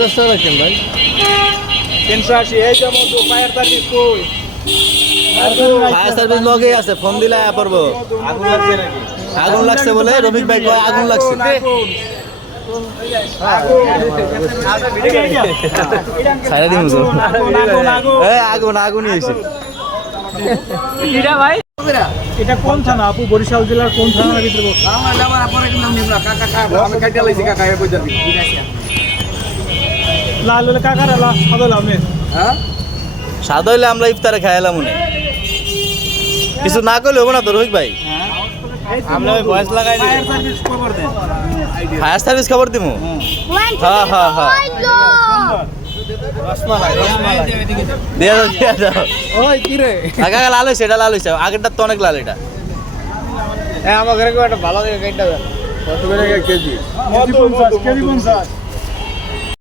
রাখেন ভাই 380 এই যে মধু ফায়ার সার্ভিস কই ফায়ার সার্ভিস লগে আছে ফোন দিলে আয়া পড়বো আগুন লাগছে নাকি আগুন লাগছে বলে রফিক ভাই কয় আগুন লাগছে সারা দিন আগুন আগুনই হয়েছে এটা কোন থানা আপু বরিশাল জেলার কোন থানার ভিতরে বসে লাল হলে কাকার লাল সাদা লামে হ্যাঁ সাদা হইলে আমরা ইফতারে খাইলাম মনে কিছু না করলে হবে না তো রফিক ভাই আমরা ওই ভয়েস লাগাই দিই ফায়ার সার্ভিস খবর দেন ফায়ার সার্ভিস খবর দিমু হ্যাঁ হ্যাঁ হ্যাঁ দিয়া দাও ওই কি রে কাকা লাল হয়েছে এটা লাল হয়েছে আগেরটা তো অনেক লাল এটা হ্যাঁ আমার ঘরে একটা ভালো কেজি 50 কেজি 50